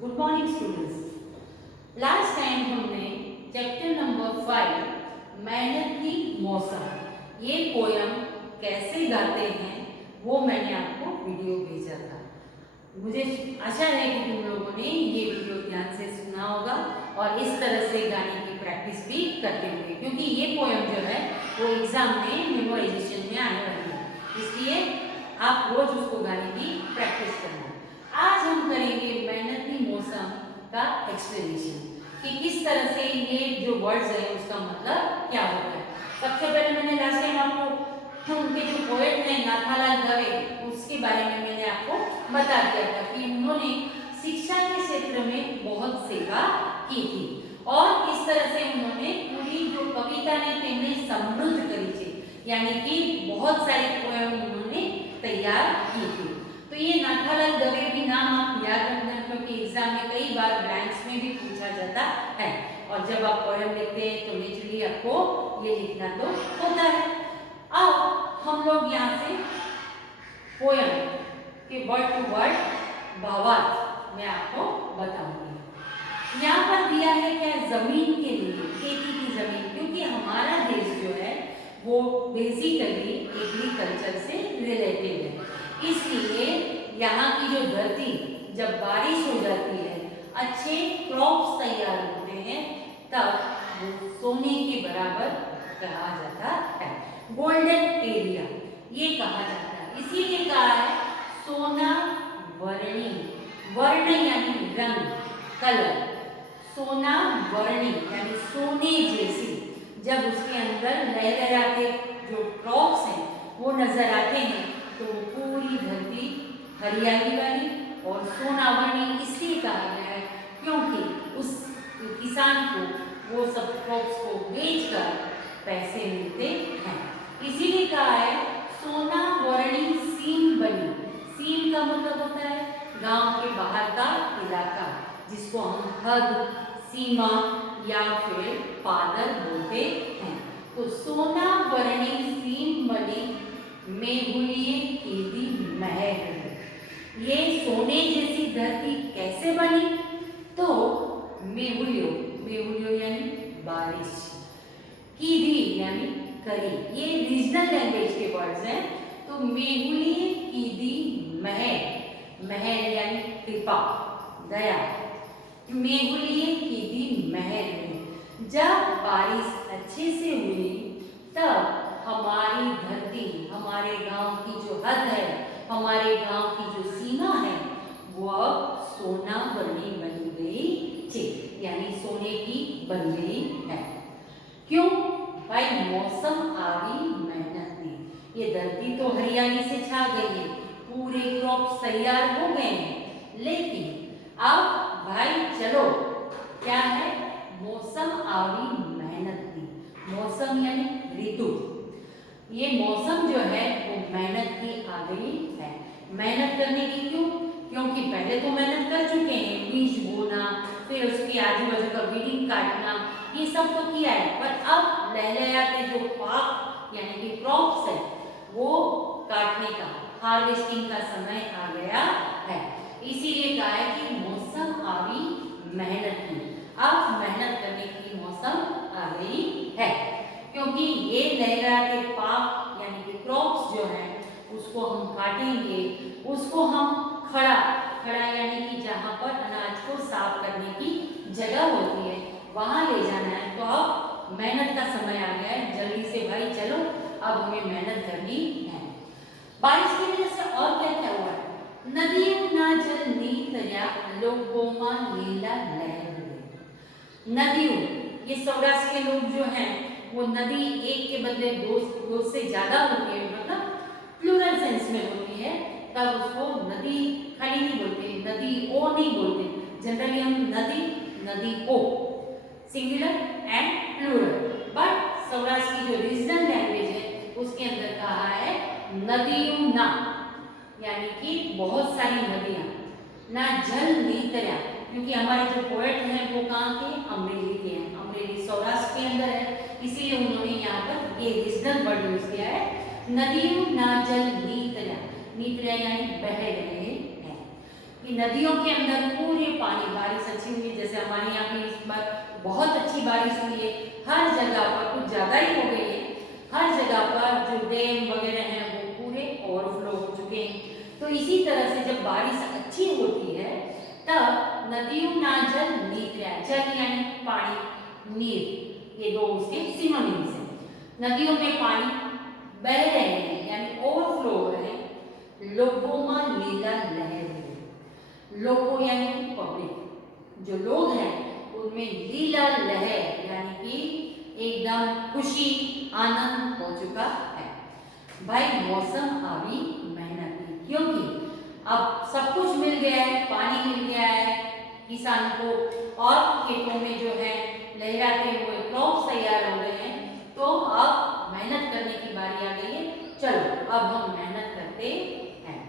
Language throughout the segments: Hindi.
Good morning students. Last time हमने चैप्टर नंबर 5 मेहनत की मौसम ये पोयम कैसे गाते हैं वो मैंने आपको वीडियो भेजा था। मुझे आशा है कि तुम लोगों ने ये वीडियो ध्यान से सुना होगा और इस तरह से गाने की प्रैक्टिस भी करते होंगे, क्योंकि ये पोयम जो है वो एग्जाम में मेमोराइजेशन में आने वाली है, इसलिए आप रोज उसको गाने की प्रैक्टिस करना। आज हम करेंगे मेहनत की मौसम का एक्सप्लेनेशन कि किस तरह से ये जो वर्ड्स हैं उसका मतलब क्या होता है। सबसे पहले मैंने लास्ट टाइम आपको उनके जो पोएट हैं नाथालाल दवे उसके बारे में मैंने आपको बता दिया था कि उन्होंने शिक्षा के क्षेत्र में बहुत सेवा की थी और इस तरह से उन्होंने पूरी जो कविता ने तेमने समृद्ध करी थी, यानी कि बहुत सारी पोएम उन्होंने तैयार की थी। तो ये नाथालाल दवे भी नाम आप याद रखना, क्योंकि एग्जाम में कई बार ब्लैंक्स में भी पूछा जाता है और जब आप पोएम लिखते हैं तो नेचुरली आपको ये लिखना तो होता है। अब हम लोग यहाँ से पोएम के वर्ड टू वर्ड भावार्थ मैं आपको बताऊंगी। यहाँ पर दिया है क्या, जमीन के लिए, खेती की जमीन, क्योंकि हमारा देश जो है वो बेसिकली एग्रीकल्चर से रिलेटेड है, इसलिए यहाँ की जो धरती जब बारिश हो जाती है, अच्छे क्रॉप्स तैयार होते हैं, तब वो सोने के बराबर कहा जाता है, गोल्डन एरिया ये कहा जाता है। इसीलिए कहा है सोना वर्णी, वर्ण यानी रंग, कलर, सोना वर्णी यानी सोने जैसी। जब उसके अंदर लहलहाते जो क्रॉप्स हैं वो नजर आते हैं तो वो पूरी धरती हरियाली वाली और सोनावर्णी इसलिए कहा गया है क्योंकि उस किसान को वो सब क्रॉप्स को बेचकर पैसे मिलते हैं, इसीलिए कहा है सोनावर्णी सीम बनी। सीम का मतलब होता है गांव के बाहर का इलाका, जिसको हम हद, सीमा या फिर पादर बोलते हैं। तो सोनावर्णी सीम बनी मेहुलिये कीदी महल, ये सोने जैसी धरती कैसे बनी? तो मेहुलियो, मेहुलियो यानी बारिश, कीदी यानी करी, ये रीजनल लैंग्वेज के वर्ड्स हैं। तो मेहुलिये कीदी महल, महल यानी कृपा, दया, मेहुलिये कीदी महल में जब बारिश अच्छे से हुई तब हमारी धरती, हमारे गांव की जो हद है, हमारे गांव की जो सीमा है वो अब सोना वर्णी बन गई थी, यानी सोने की बन गई है। क्यों भाई? मौसम आवी मेहनत ने, ये धरती तो हरियाली से छा गई है, पूरे क्रॉप्स तैयार हो गए हैं, लेकिन अब भाई चलो क्या है, मौसम आवी मेहनत ने, मौसम यानी ऋतु, ये मौसम जो है वो मेहनत की आ गई है। मेहनत करने की क्यों? क्योंकि पहले तो मेहनत कर चुके हैं, बीज बोना, फिर उसके आजू बाजू का वीडिंग काटना, ये सब तो किया है, पर अब लहलहाते जो पाक यानी कि क्रॉप्स है वो काटने का, हार्वेस्टिंग का समय आ गया है, इसीलिए कहा है कि मौसम आवी मेहनत की, अब मेहनत करने की मौसम आ गई है। क्योंकि ये लहराते पाक यानी कि क्रॉप्स जो है उसको हम काटेंगे, उसको हम खड़ा, खड़ा यानी कि जहाँ पर अनाज को साफ करने की जगह होती है वहाँ ले जाना है। तो अब मेहनत का समय आ गया है, जल्दी से भाई चलो अब हमें मेहनत करनी है। बारिश की वजह से और क्या क्या हुआ है, नदियों ना जल नीतर्या लोगों मा लीला लहर, नदियों, ये सौराष्ट्र के लोग जो हैं वो नदी एक के बदले दो से ज्यादा होती है, मतलब प्लूरल सेंस में होती है, तब उसको नदी खाली नहीं बोलते, नदी ओ नहीं बोलते, जनरली हम नदी, नदी ओ, singular and plural, but Saurashtra की जो रीजनल लैंग्वेज है उसके अंदर कहा है नदियों ना, यानी कि बहुत सारी नदियां, ना जल नीतर्या, क्योंकि हमारे जो पोएट हैं वो कहाँ के, अमरेली के हैं, अमरेली सौराष्ट्र के अंदर है, इसीलिए उन्होंने यहाँ पर ये रीजनल वर्ड यूज किया है, नदियों ना जल नीतर्या, नीतर्या यानी बह रहे हैं। कि नदियों के अंदर पूरे पानी, बारिश अच्छी हुई है, जैसे हमारे यहाँ भी इस बार बहुत अच्छी बारिश हुई है, हर जगह पर कुछ ज़्यादा ही हो गई है, हर जगह पर जो डैम वगैरह हैं वो पूरे ओवरफ्लो हो चुके हैं। तो इसी तरह से जब बारिश अच्छी होती है तब नदियों ना जल नीत्या, जल यानी पानी, नीर, ये दो उसके सिनोनिम्स हैं। नदियों में पानी बह रहे हैं यानी ओवरफ्लो हो रहे हैं, लोगों में लीला लहर है, लोगों यानी कि पब्लिक, जो लोग हैं उनमें लीला लहर यानी कि एकदम खुशी आनंद हो चुका है। भाई मौसम अभी मेहनती, क्योंकि अब सब कुछ मिल गया है, पानी मिल गया है किसान को, और खेतों में जो है लहराते हुए क्रॉप्स तैयार हो गए हैं, तो अब मेहनत करने की बारी आ गई है। चलो अब हम मेहनत करते हैं।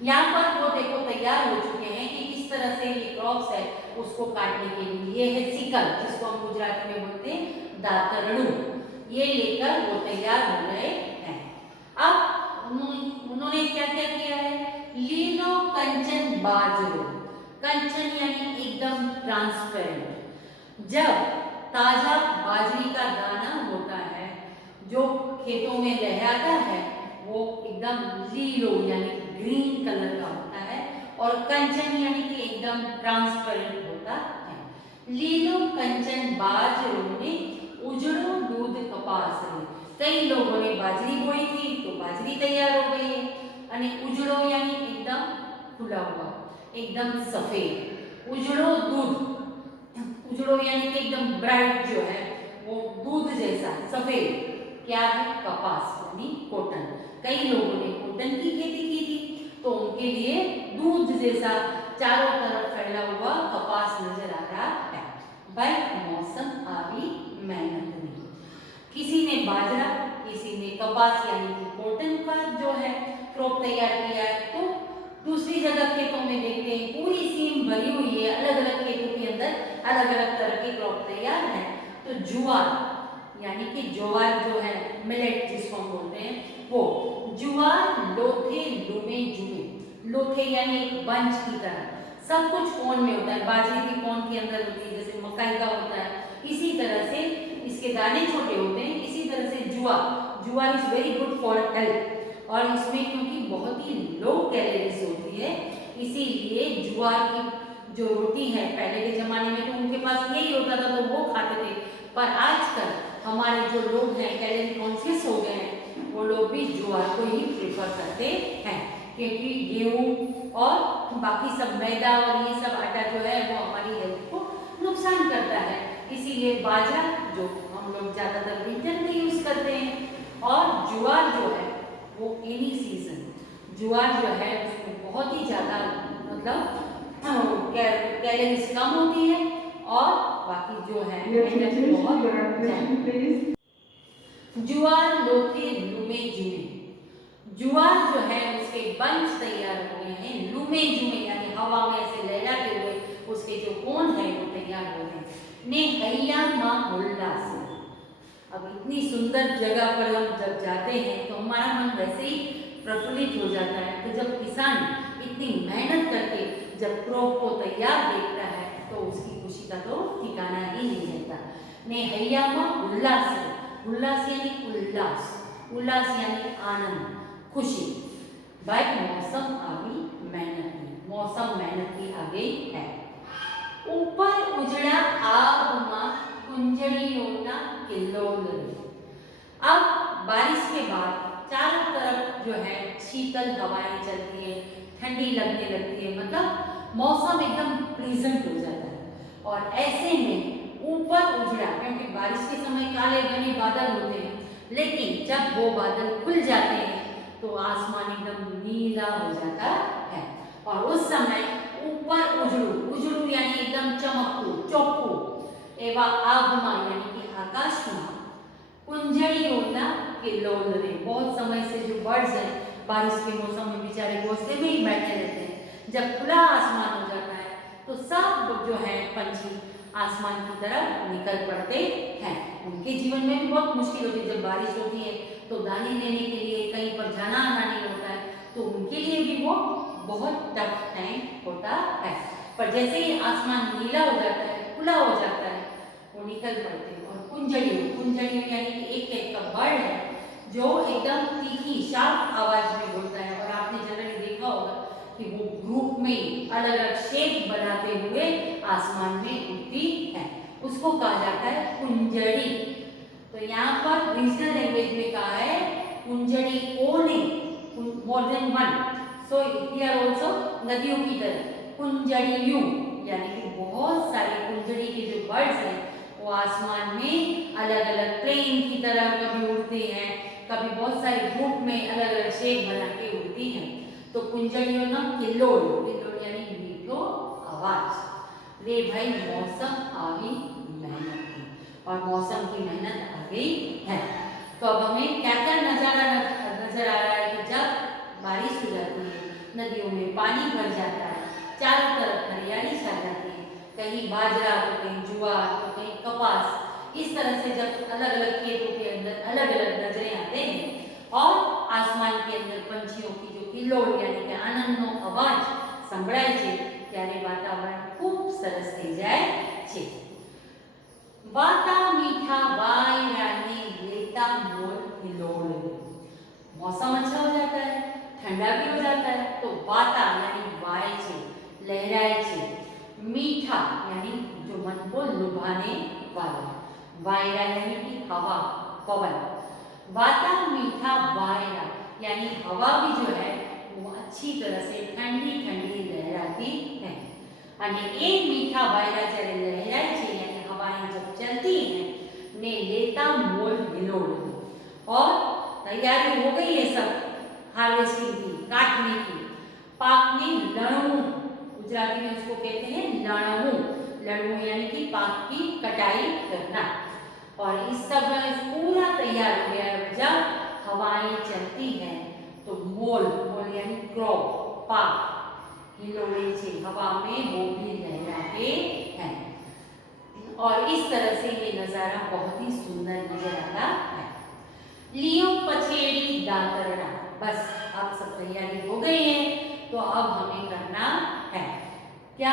यहाँ पर वो देखो तैयार हो चुके हैं कि किस तरह से ये क्रॉप्स है उसको काटने के लिए। ये है सिकल, जिसको हम गुजराती में बोलते हैं दातरड़ू, ये लेकर वो तैयार हो गए हैं। अब उन्होंने क्या क्या किया है, लीलो कंचन बाजरो, कंचन यानी एकदम ट्रांसपेरेंट। जब ताजा बाजरी का दाना होता है जो खेतों में लहराता है वो एकदम लीलो यानी ग्रीन कलर का होता है, और कंचन यानी कि एकदम ट्रांसपेरेंट होता है। लीलो कंचन बाजरो में उजड़ो दूध कपास रे, कई लोगों ने बाजरी बोई थी तो बाजरी तैयार हो गई है, અને उजड़ो यानी एकदम खुला हुआ, एकदम सफेद, उजड़ो दूध, उजड़ो यानी कि एकदम ब्राइट जो है वो दूध जैसा सफेद, क्या है, कपास यानी कॉटन। कई लोगों ने कॉटन की खेती की थी तो उनके लिए दूध जैसा चारों तरफ फैला हुआ कपास नजर आ रहा है। भाई मौसम अभी मेहनत नहीं, किसी ने बाजरा, किसी ने कपास यानी कि कॉटन का जो है क्रॉप तैयार किया है, तो दूसरी जगह खेतों में देखते हैं पूरी सीम भरी हुई है, अलग अलग खेतों के अंदर अलग अलग तरह के क्रॉप तैयार है। तो जुआर यानी कि ज्वार जो है, मिलेट जिसको हम बोलते हैं, वो जुआर लोथे लुमे जुमे, लोथे यानी एक बंच की तरह, सब कुछ कोन में होता है, बाजरी भी कोन के अंदर होती है, जैसे मकई का होता है, इसी तरह से इसके दाने छोटे होते हैं। इसी तरह से जुआर is very good for health, और इसमें क्योंकि बहुत ही लो कैलोरीज होती है इसीलिए जुआर की जो रोटी है, पहले के जमाने में तो उनके पास यही होता था तो वो खाते थे, पर आजकल हमारे जो लोग हैं कैलोरी कॉन्शियस हो गए हैं, वो लोग भी ज्वार को ही प्रेफर करते हैं, क्योंकि गेहूँ और बाकी सब मैदा और ये सब आटा जो है वो हमारी हेल्थ को नुकसान करता है, इसीलिए बाजरा जो हम लोग ज़्यादातर विंटर में यूज़ करते हैं, और ज्वार जो है वो एनी सीजन, ज्वार जो है उसमें बहुत ही ज़्यादा मतलब कैलोरीज कम होती है और बाकी जो है जुआर लोथे लुमे जुमे, जुआर जो है उसके बंच तैयार हो गए हैं, लुमे जुमे यानी हवा में ऐसे लहराते हुए उसके जो कोन है वो तैयार हो गए ने हैया माँ हुल्ला से। अब इतनी सुंदर जगह पर हम जब जाते हैं तो हमारा मन वैसे ही प्रफुल्लित हो जाता है। तो जब किसान इतनी मेहनत करके जब क्रॉप को तैयार देखता है तो उसकी खुशी का तो ठिकाना ही नहीं रहता। ने हैया माँ उल्लास, उल्लास यानी उल्लास, उल्लास यानी आनंद, खुशी। भाई मौसम अभी मेहनत की, मौसम मेहनत की आ गई है। ऊपर उजड़ा आग माँ कुंजड़ियों किल्लोल। अब बारिश के बाद चारों तरफ जो है शीतल हवाएं चलती है, ठंडी लगने लगती है, मतलब मौसम एकदम प्लीजेंट हो जाता है। और ऐसे में ऊपर उजड़ा, क्योंकि बारिश के समय काले घने बादल होते हैं, लेकिन जब वो बादल खुल जाते हैं तो आसमान एकदम नीला हो जाता है, और उस समय ऊपर उजड़ू, उजड़ू यानी एकदम चमकू चौकू, एवा आगमा यानी कि आकाश में कुंजड़ियों किल्लोल रे, बहुत समय से जो बर्ड्स हैं बारिश के मौसम में बेचारे घोंसले में ही बैठे रहते हैं, जब खुला आसमान हो जाता है तो सब जो है पंछी आसमान की तरफ निकल पड़ते हैं। उनके जीवन में भी बहुत मुश्किल होती है, जब बारिश होती है तो दाने लेने के लिए कहीं पर जाना आना नहीं होता है, तो उनके लिए भी वो बहुत टफ टाइम होता है। पर जैसे ही आसमान नीला हो जाता है, खुला हो जाता है, वो निकल पड़ते हैं। और कुंजड़ियों यानी कि एक टाइप का बर्ड है जो एकदम तीखी शार्प आवाज में बोलता है। और आपने जनरली देखा होगा कि वो ग्रुप में अलग अलग शेप बनाते हुए आसमान में उड़ती है, उसको कहा जाता है कुंजड़ी। तो यहाँ पर रीजनल लैंग्वेज में कहा है कुंजड़ी ओने, more than one, so here also नदियों की तरह कुंजड़ियों, यानी कि बहुत सारे कुंजड़ी के जो बर्ड्स हैं वो आसमान में अलग अलग प्लेन की तरह कभी उड़ते हैं, कभी बहुत सारे ग्रुप में अलग अलग शेप बना के उड़ती हैं। तो कुंजड़ियों ना किल्लोल, किल्लोल यानी मीठो आवाज। रे भाई मौसम आवी मेहनत की, और मौसम की मेहनत आ गई है। तो अब हमें क्या क्या नजारा नजर आ रहा है कि जब बारिश हो जाती है, नदियों में पानी भर जाता है, चारों तरफ हरियाली छा जाती है, कहीं बाजरा तो कहीं ज्वार तो कहीं कपास, इस तरह से जब अलग अलग खेतों के अंदर अलग अलग नजरे आते हैं और आसमान के अंदर पंछियों की जो किल्लोल यानी कि आनंदनो अवाज संभળાય છે ત્યારે વાતાવરણ ખૂબ સરસ થઈ જાય છે। वाता मीठा वायराने लेता मोर हिलोल। मौसम अच्छा हो जाता है, ठंडा भी हो जाता है, तो वाता यानी वाय छे, लहराए छे, मीठा यानी जो मन को लुभाने वाला, वायरा यानी कि हवा, पवन। वाता मीठा वायरा यानी हवा भी जो है वो अच्छी तरह से ठंडी ठंडी लहराती है। અને એ મીઠા વાયરા જ્યારે લહેરાય છે यानी हवाएं जब चलती हैं ने लेता मोल हिलोल। और तैयारी हो गई है सब हार्वेस्टिंग की, काटने की, पाक में लणवू, गुजराती में उसको कहते हैं लणवू, लणवू यानी कि पाक की कटाई करना। और इस सब पूरा तैयार हो गया। जब हवाएं चलती हैं तो मोल, मोल यानी क्रॉप, पाक हिलोड़े से हवा में वो भी लहराते हैं। और इस तरह से ये नज़ारा बहुत ही सुंदर नजर आता है। लियो पछेड़ी दातरड़ा, बस अब सब तैयारी हो गई है, तो अब हमें करना है क्या,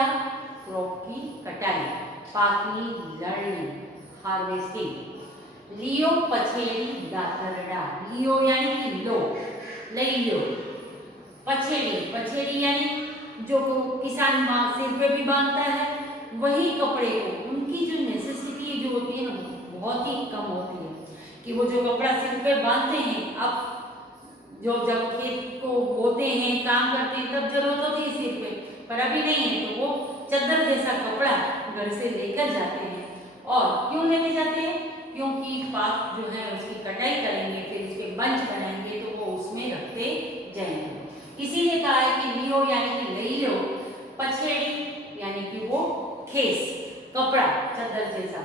क्रॉप की कटाई, पाकनी लड़नी, हार्वेस्टिंग। लियो पछेड़ी दातरड़ा, लियो यानी कि लो, ले लो। पछेड़ी, पछेड़ी यानी जो किसान माँ सिर पे भी बांधता है, वही कपड़े को, उनकी जो नेसेसिटी जो होती है ना बहुत ही कम होती है कि वो जो कपड़ा सिर पे बांधते हैं। अब जो जब खेत को बोते हैं, काम करते हैं, तब जरूरत होती है सिर पे, पर अभी नहीं है, तो वो चद्दर जैसा कपड़ा घर से लेकर जाते हैं। और क्यों लेके जाते हैं, क्योंकि पाक जो है उसकी कटाई करेंगे, फिर उसके बंच बनाएंगे, तो वो उसमें रखते जाएंगे। इसीलिए कहा है कि लियो यानी कि ले लो, पछेड़ी यानी कि वो खेस, कपड़ा चद्दर जैसा,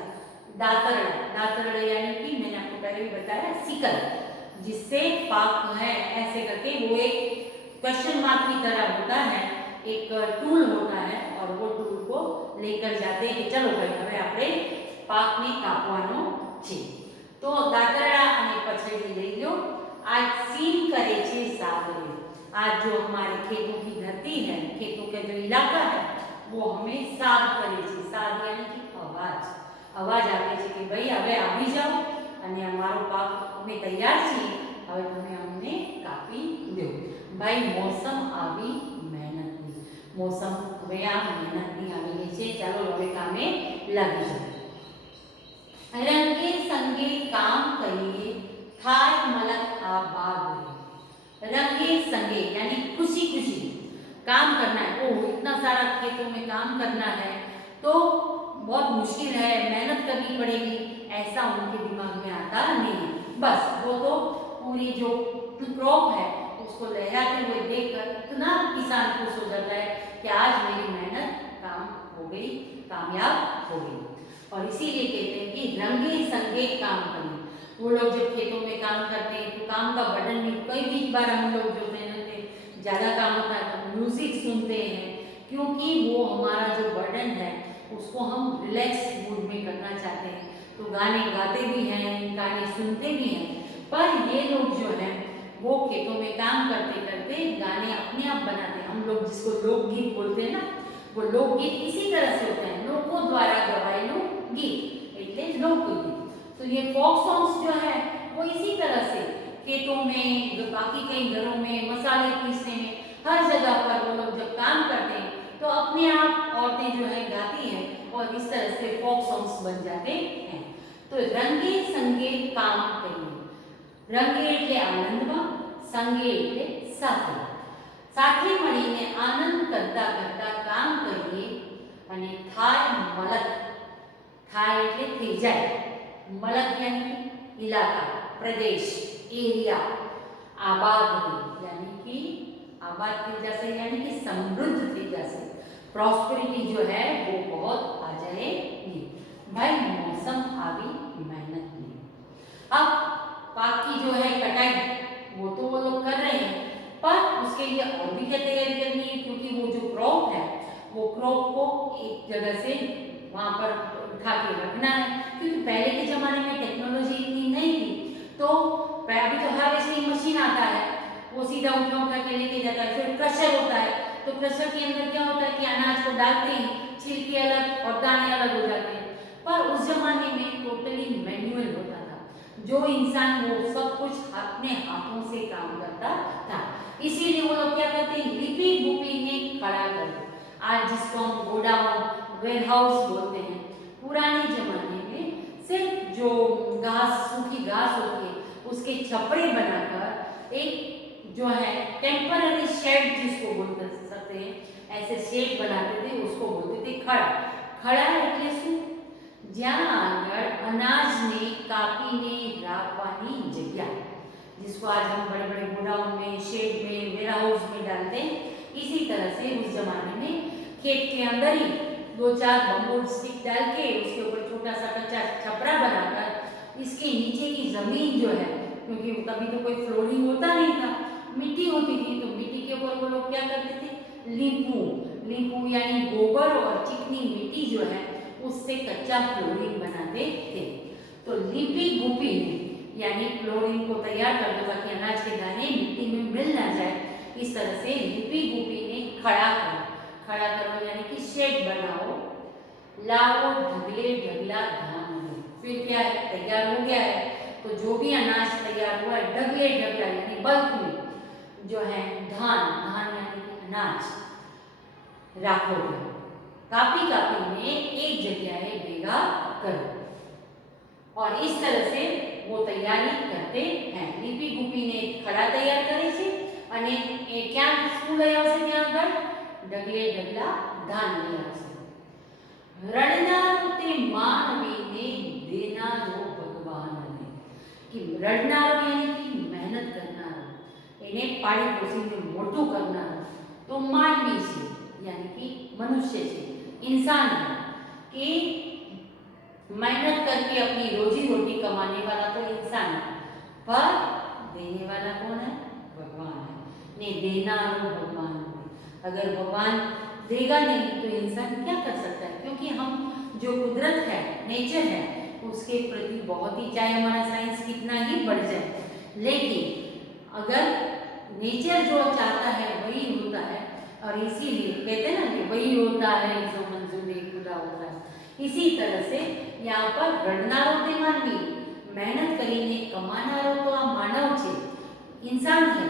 दातरड़ा, दातरड़ा यानी कि मैंने आपको पहले भी बताया सिकल, जिससे पाक है ऐसे करके वो एक क्वेश्चन मार्क की तरह होता है, एक टूल होता है, और वो टूल को लेकर जाते हैं कि चलो भाई હવે આપણે પાકને કાપવાનો છે। તો દાતરડા અને પછેડી લઈ લો, आज सीम करे छे सागरे। आज जो हमारे खेतों की धरती है, खेतों का जो इलाका है, वो हमें साग करे छे। साग यानी कि आवाज, आवाज आपे छे कि भाई हवे आवी जाओ અને અમારો પાક અમે તૈયાર છીએ, હવે તમે અમને કાપી દો। ભાઈ मौसम आवी मेहनतनी, मौसम હવે આ मेहनतनी આવી ગઈ છે, ચાલો હવે કામે લાગી જાઓ। रंगे संगे काम करिए थाय मलक आबाद, रंगे संगे यानी खुशी खुशी काम करना है। ओह इतना सारा खेतों में काम करना है तो बहुत मुश्किल है, मेहनत करनी पड़ेगी, ऐसा उनके दिमाग में आता नहीं है। बस वो तो पूरी जो क्रॉप है उसको लहराते हुए देखकर इतना किसान खुश हो जाता है कि आज मेरी मेहनत काम हो गई, कामयाब हो गई। और इसीलिए कहते हैं कि रंगे संगे काम करें। वो लोग जब खेतों में काम करते हैं तो काम का बर्डन भी, कई बीच बार हम लोग जो मेहनत ज़्यादा काम होता है तो म्यूजिक सुनते हैं, क्योंकि वो हमारा जो बर्डन है उसको हम रिलैक्स मूड में करना चाहते हैं, तो गाने गाते भी हैं, गाने सुनते भी हैं। पर ये लोग जो हैं वो खेतों में काम करते करते गाने अपने आप बनाते हैं, हम लोग जिसको लोकगीत बोलते हैं ना, वो लोकगीत इसी तरह से होते हैं, लोगों द्वारा गवाયેલું गीत એટલે लोकगीत। तो ये फोक सॉन्ग्स जो है वो इसी तरह से खेतों में, जो बाकी कई घरों में मसाले पीसने में, हर जगह पर वो लोग जब काम करते हैं तो अपने आप औरतें जो है गाती हैं और इस तरह से फोक सॉन्ग्स बन जाते हैं। तो रंगे संगे काम करिए, रंगे એટલે આનંદમાં, સંગે એટલે સાથે, સાથે મળીને આનંદ કરતા કરતા કામ કરીએ અને થાય મલક, થાય એટલે થઈ જાય, મલક यानी कि इलाका, प्रदेश, एरिया आबाद हो, यानी कि आबाद થઈ જશે, यानी कि समृद्ध થઈ જશે, प्रॉस्पेरिटी जो है वो बहुत आ जाएगी। भाई मौसम आवी मेहनत में। अब पाक की जो है कटाई वो तो वो लोग कर रहे हैं, पर उसके लिए और भी क्या तैयारी करनी है, क्योंकि वो जो क्रॉप है वो क्रॉप को एक जगह से वहाँ पर उठा के रखना है, क्योंकि पहले के ज़माने में टेक्नोलॉजी इतनी नहीं थी। तो अभी तो हार्वेस्टिंग मशीन आता है, वो सीधा उठा के लेके जाता है। फिर क्रशर होता है, तो क्रशर के अंदर क्या होता है कि अनाज को डालते ही छिलके अलग और दाने अलग हो जाते हैं। पर उस जमाने में टोटली मैन्युअल होता था, जो इंसान वो सब कुछ अपने हाथों से काम करता था। इसीलिए वो लोग क्या करते हैं, लिपि गुपी ने खड़ा कर, आज जिसको हम गोडाउन, वेयर हाउस बोलते हैं, पुराने जमाने में सिर्फ जो घास, सूखी घास होती है उसके छपड़े बनाकर एक जो है टेम्पररी शेड जिसको बोलते सकते हैं, ऐसे शेड बनाते थे, उसको बोलते थे खड़ा। खड़ा એટલે શું, જ્યાં આગળ અનાજને કાપીને રાખવાની જગ્યા, जिसको आज हम बड़े बड़े गोडाउन में, शेड में, वेयर हाउस में डालते हैं। इसी तरह से उस जमाने में खेत के अंदर ही 2-4 बम्बू स्टिक डाल के उसके ऊपर छोटा सा कच्चा छपरा बनाकर इसके नीचे की जमीन जो है, क्योंकि तभी तो कोई फ्लोरिंग होता नहीं था, मिट्टी होती थी, तो मिट्टी के ऊपर वो लोग क्या करते थे, लीपू, लीपू यानी गोबर और चिकनी मिट्टी जो है उससे कच्चा फ्लोरिंग बनाते थे। तो लिपि गुपी यानी फ्लोरिंग को तैयार कर दो ताकि अनाज के दाने मिट्टी में मिल ना जाए। इस तरह से लिपि गुपी ने खड़ा करो, खड़ा करो यानी कि शेड बनाओ। लाओ ढगले ढगला धान में, फिर क्या है, तैयार हो गया है, तो जो भी अनाज तैयार हुआ है ढगले ढगला यानी बल्क में जो है धान, धान यानी कि अनाज राखोगे, कापी कापी में एक जगह भेगा करो। और इस तरह से वो तैयारी करते हैं। लिपि गुपी ने खड़ा तैयार करे छे અને એ ક્યાં શું લઈ આવશે, ત્યાં આગળ ઢગલે ઢગલા ધાન લઈ આવશે। રડનારો તે માનવીને દેનારો ભગવાનને, कि રડનારો यानी कि मेहनत करनारो, એને પાડી પોસીને મોટું કરનારો तो मानवी છે, यानी कि मनुष्य છે, इंसान है, कि मेहनत करके अपनी रोजी रोटी कमाने वाला तो इंसान है, पर देने वाला कौन है, भगवान है। ने देना रो भगवान है। अगर भगवान देगा नहीं तो इंसान क्या कर सकता है, क्योंकि हम जो कुदरत है, नेचर है, उसके प्रति बहुत ही, चाहे हमारा साइंस कितना ही बढ़ जाए, लेकिन अगर नेचर जो चाहता है वही होता है। और इसीलिए कहते हैं ना कि वही होता है जो मंजूर खुदा होता है। इसी तरह से यहाँ पर रडनारो ते मानवी, मेहनत करीने कमानारो तो आ मानव छे, इंसान है,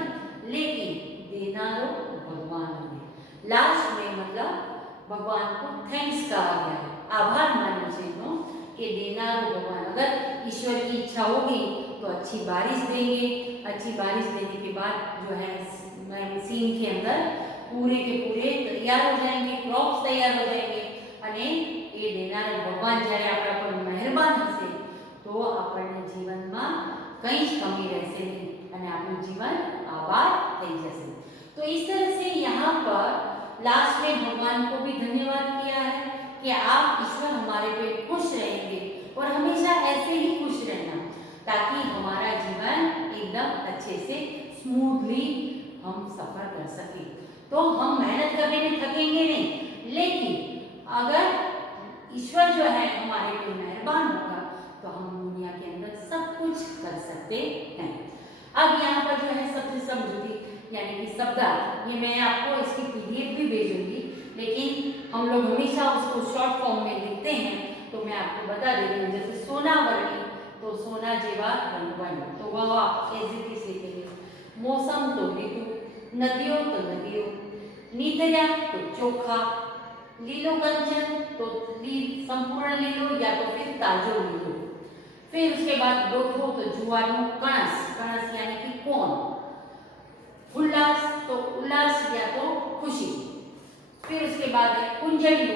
लेकिन देनारो भगवान है। लास्ट में मतलब भगवान को थैंक्स कहा गया है, आभार मानो छे नो कि देनारो भगवान। अगर ईश्वर की इच्छा होगी तो अच्छी बारिश देंगे, अच्छी बारिश देने के बाद जो है सीन के अंदर पूरे के पूरे तैयार हो जाएंगे, क्रॉप्स तैयार हो जाएंगे। અને એ દેનારો ભગવાન જ્યારે આપણા પર મહેરબાન હશે તો આપણને જીવનમાં કંઈ જ કમી રહેશે નહીં અને આપણું જીવન આબાદ થઈ જશે। तो इस तरह से यहाँ पर लास्ट में भगवान को भी धन्यवाद किया है कि आप ईश्वर हमारे पे खुश रहेंगे और हमेशा ऐसे ही खुश रहना, ताकि हमारा जीवन एकदम अच्छे से स्मूथली हम सफ़र कर सकें। तो हम मेहनत करने में थकेंगे नहीं, लेकिन अगर ईश्वर जो है हमारे पे मेहरबान होगा तो हम दुनिया के अंदर सब कुछ कर सकते हैं। अब यहाँ पर जो है सबसे समझूती, यानी कि शब्दार्थ, ये मैं आपको इसकी पीडीएफ भी भेजूंगी, लेकिन हम लोग हमेशा उसको शॉर्ट फॉर्म में लिखते हैं, तो मैं आपको बता दे रही हूँ। जैसे सोनावरणी तो सोना जेवा रंगवाणी, तो वह आप एज इट इज लिखेंगे। मौसम तो ऋतु, नदियों तो नदियों, नीतया तो चोखा, लीलो कंचन तो संपूर्ण लीलो या तो फिर ताजो लीलो। फिर उसके बाद डोठो तो जुआनो, कणस, कणस यानी कि कौन, उल्लास तो उल्लास या तो खुशी। फिर उसके बाद है कुंजड़ी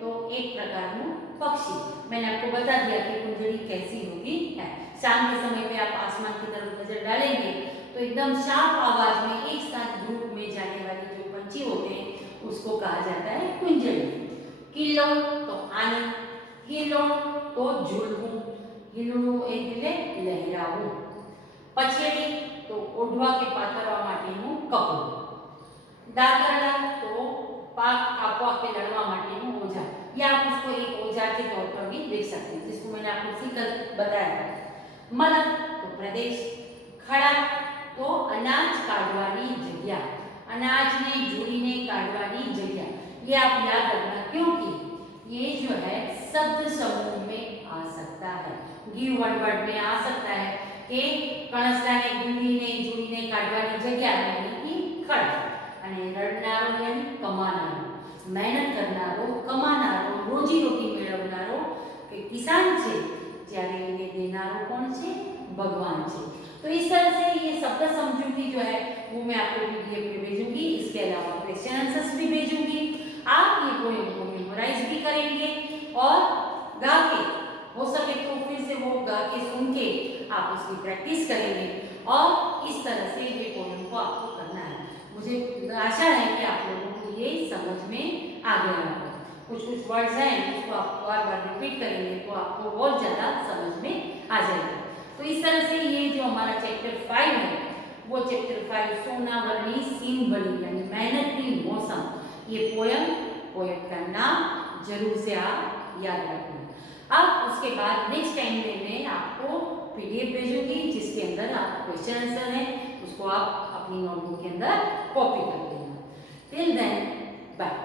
तो एक प्रकार का पक्षी। मैंने आपको बता दिया कि कुंजड़ी कैसी होती है। शाम के समय पे आप आसमान की तरफ नजर डालेंगे तो एकदम शार्प आवाज में एक साथ ग्रुप में जाने वाले जो पंछी होते हैं उसको कहा जाता है कुंजड़ी। किलो तो आनी, हिलो तो झूलવું, हिलવું એટલે લહેરાવું। પછેડી તો ઓઢવા કે પાથરવા માટેનું કપડું। દાદરડા તો पाक कापवा के लड़वा माटेનું औजार, या आप उसको एक औजार के तौर पर भी देख सकते हैं, जिसको मैंने आपको सीकल बताया। मलक तो प्रदेश, खड़ा तो अनाज काढ़वानी जगह, अनाज ने जोड़ीने काढ़वानी जगह। ये आप याद रखना, क्योंकि ये जो है शब्द समूह में आ सकता है, गिव वन वर्ड में आ सकता है कि कणसलाने गुंदीने जोड़ीने काढ़वानी जगह यानी कि खड़ा, અને રડનારો यानी કમાનારો, મહેનત કરનારો, કમાનારો, રોજી રોટી મેળવનારો કે કિસાન છે, જ્યારે એને દેનારો કોણ છે, भगवान છે। तो इस तरह से ये शब्द समझूंगी जो है वो मैं आपको पीडीएफ में भेजूंगी। इसके अलावा क्वेश्चन आंसर्स भी भेजूंगी। आप ये पोएम को मेमोराइज भी करेंगे और गा के, हो सके तो फिर से वो गा के सुन के आप उसकी प्रैक्टिस करेंगे और इस तरह से ये पोएम को आपको करना है। मुझे आशा है कि आप लोगों को ये समझ में आ गया होगा। कुछ कुछ वर्ड्स हैं उसको आप बार बार रिपीट करेंगे तो आपको बहुत ज़्यादा समझ में आ जाएगा। तो इस तरह से ये जो हमारा चैप्टर 5 है वो चैप्टर 5 सोनावरणी सीम बनी यानी मेहनत की मौसम, ये पोयम का नाम जरूर से आप याद रखना। अब उसके बाद नेक्स्ट टाइम में मैं आपको पीडीएफ भेजूंगी जिसके अंदर आप क्वेश्चन आंसर है उसको आप अपनी नोटबुक के अंदर कॉपी कर देना। Till then bye.